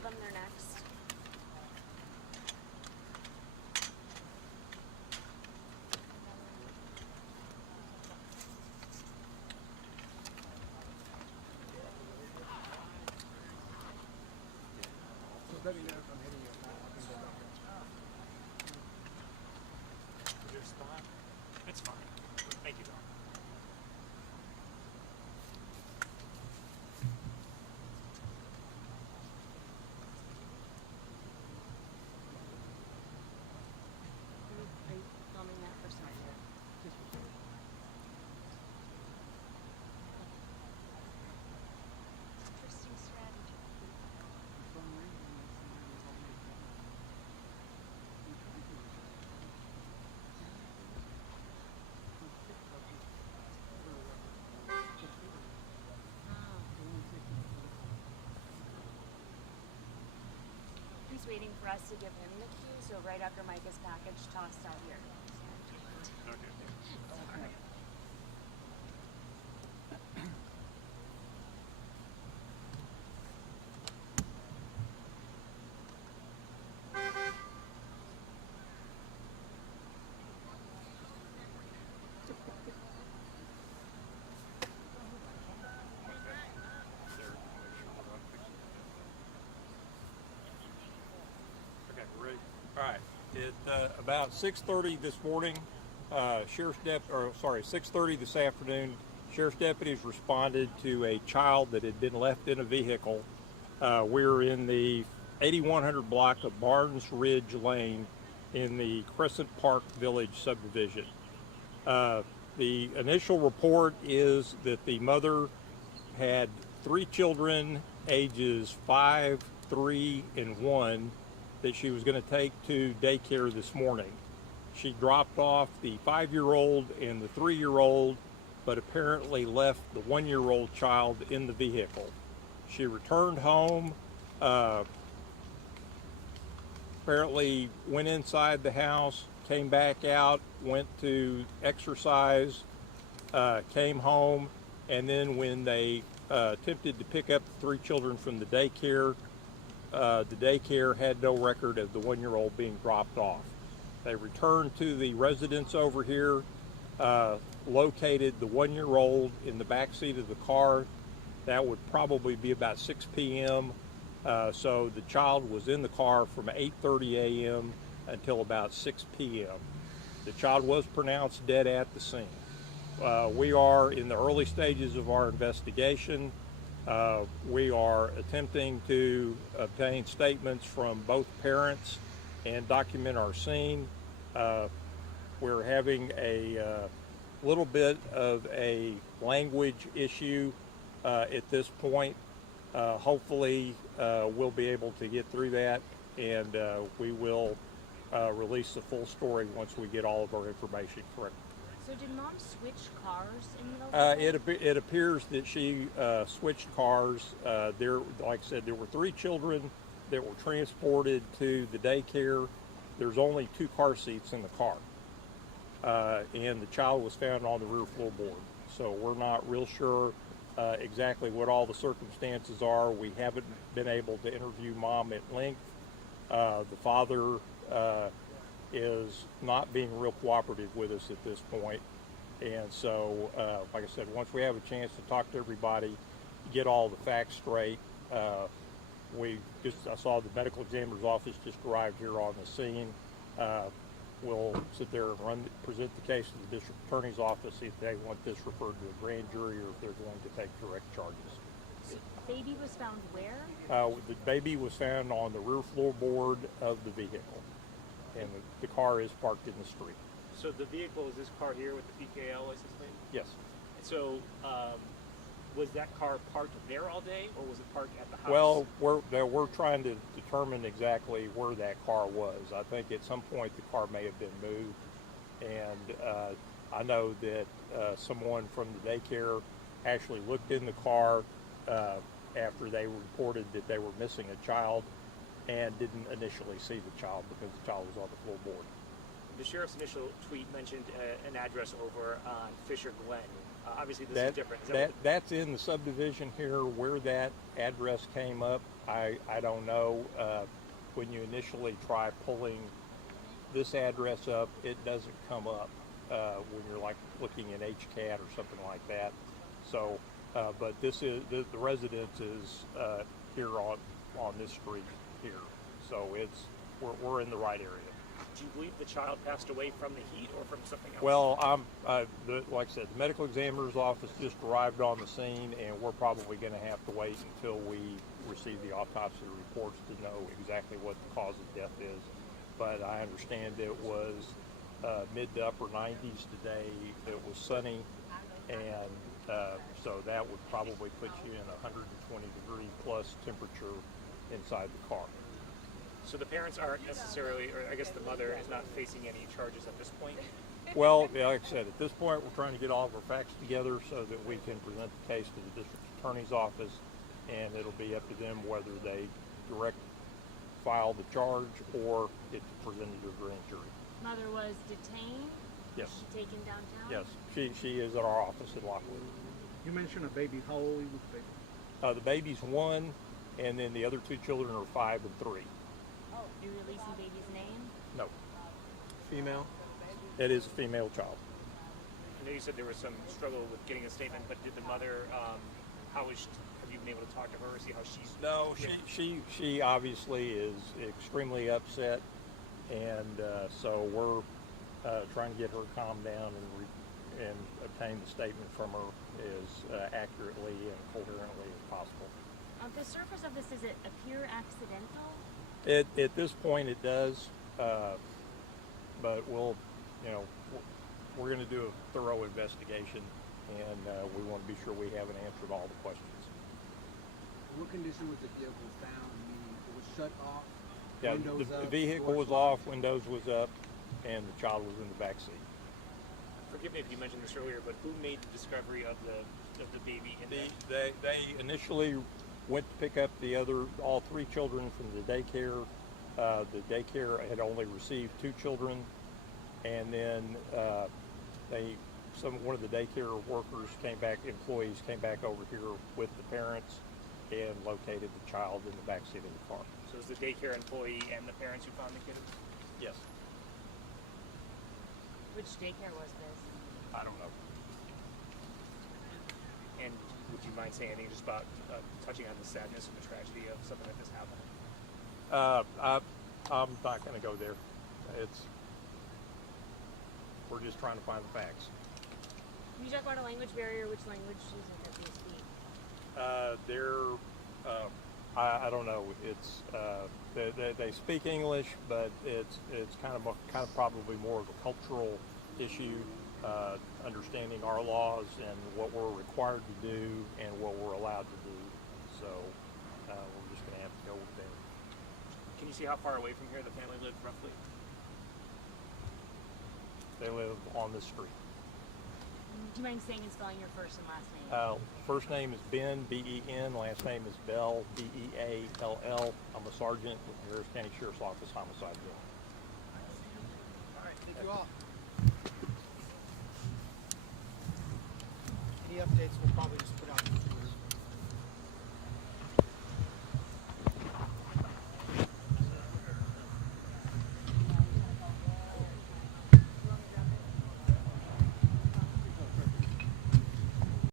tell them they're next. Let me know if I'm hitting you. Is your spot? It's fine. Thank you, Doc. Are you filming that for something? Interesting strategy. He's waiting for us to give him the cue, so right after Mike is packaged, tossed out here. Okay. Sorry. Okay, we're ready. All right. At about 6:30 this morning, 6:30 this afternoon, sheriff's deputies responded to a child that had been left in a vehicle. We're in the 8100 block of Barnes Ridge Lane in the Crescent Park Village subdivision. The initial report is that the mother had 3 children, ages 5, 3, and 1, that she was going to take to daycare this morning. She dropped off the 5-year-old and the 3-year-old, but apparently left the 1-year-old child in the vehicle. She returned home, apparently went inside the house, came back out, went to exercise, came home, and then when they attempted to pick up the 3 children from the daycare had no record of the 1-year-old being dropped off. They returned to the residence over here, located the 1-year-old in the back seat of the car. That would probably be about 6 p.m. So the child was in the car from 8:30 a.m. until about 6 p.m. The child was pronounced dead at the scene. We are in the early stages of our investigation. We are attempting to obtain statements from both parents and document our scene. We're having a little bit of a language issue at this point. Hopefully we'll be able to get through that, and we will release the full story once we get all of our information correct. So did mom switch cars in the middle of the day? It appears that she switched cars. Like I said, there were 3 children that were transported to the daycare. There's only 2 car seats in the car, and the child was found on the rear floorboard. So we're not real sure exactly what all the circumstances are. We haven't been able to interview mom at length. The father is not being real cooperative with us at this point. And so, like I said, once we have a chance to talk to everybody, get all the facts straight, I saw the medical examiner's office just arrived here on the scene. We'll sit there and present the case to the district attorney's office, see if they want this referred to a grand jury or if they're going to take direct charges. So baby was found where? The baby was found on the rear floorboard of the vehicle, and the car is parked in the street. So the vehicle is this car here with the PKL license plate? Yes. So was that car parked there all day, or was it parked at the house? Well, we're trying to determine exactly where that car was. I think at some point the car may have been moved, and I know that someone from the daycare actually looked in the car after they reported that they were missing a child, and didn't initially see the child because the child was on the floorboard. the sheriff's initial tweet mentioned an address over on Fisher Glen. Obviously, this is different. Is that what That's in the subdivision here. Where that address came up, I don't know. When you initially try pulling this address up, it doesn't come up when you're like looking in HCAT or something like that. So, but this is the residence is here on this street here. So we're in the right area. do you believe the child passed away from the heat or from something else? Well, like I said, the medical examiner's office just arrived on the scene, and we're probably going to have to wait until we receive the autopsy reports to know exactly what the cause of death is. But I understand it was mid to upper 90s today. It was sunny, and so that would probably put you in 120 degree plus temperature inside the car. So the parents aren't necessarily, or I guess the mother is not facing any charges at this point? Well, like I said, at this point, we're trying to get all of our facts together so that we can present the case to the district attorney's office, and it'll be up to them whether they direct file the charge or it's presented to a grand jury. Mother was detained? Yes. Was she taken downtown? Yes, she is at our office in Lockwood. You mentioned a baby. How old was the baby? The baby's 1, and then the other 2 children are 5 and 3. Oh, you releasing baby's name? No, Female. it is a female child. I know you said there was some struggle with getting a statement, but did the mother, have you been able to talk to her, see how she's... No, she obviously is extremely upset, and so we're trying to get her calmed down and obtain the statement from her as accurately and coherently as possible. On the surface of this, does it appear accidental? At this point, it does, but we're going to do a thorough investigation, and we want to be sure we have an answer to all the questions. What condition was the vehicle found? Meaning it was shut off. Yeah, Windows the up, vehicle doors was off, windows was up, and the child was in the back seat. Forgive me if you mentioned this earlier, but who made the discovery of the baby in there? They initially went to pick up all 3 children from the daycare. The daycare had only received 2 children, and then one of the daycare employees came back over here with the parents and located the child in the back seat of the car. So it was the daycare employee and the parents who found the kid? Yes. Which daycare was this? I don't know. And would you mind saying anything just about touching on the sadness and the tragedy of something like this happening? I'm not going to go there. We're just trying to find the facts. Can you talk about a language barrier? Which language is it that they speak? I don't know. It's they speak English, but it's kind of probably more of a cultural issue, understanding our laws and what we're required to do and what we're allowed to do. So we're just going to have to go with that. Can you see how far away from here the family lived roughly? They live on this street. Do you mind saying and spelling your first and last name? First name is Ben, B-E-N. Last name is Bell, B-E-A-L-L. I'm a sergeant with the Harris County Sheriff's Office Homicide Bureau. All right. Thank you all. Any updates? We'll probably just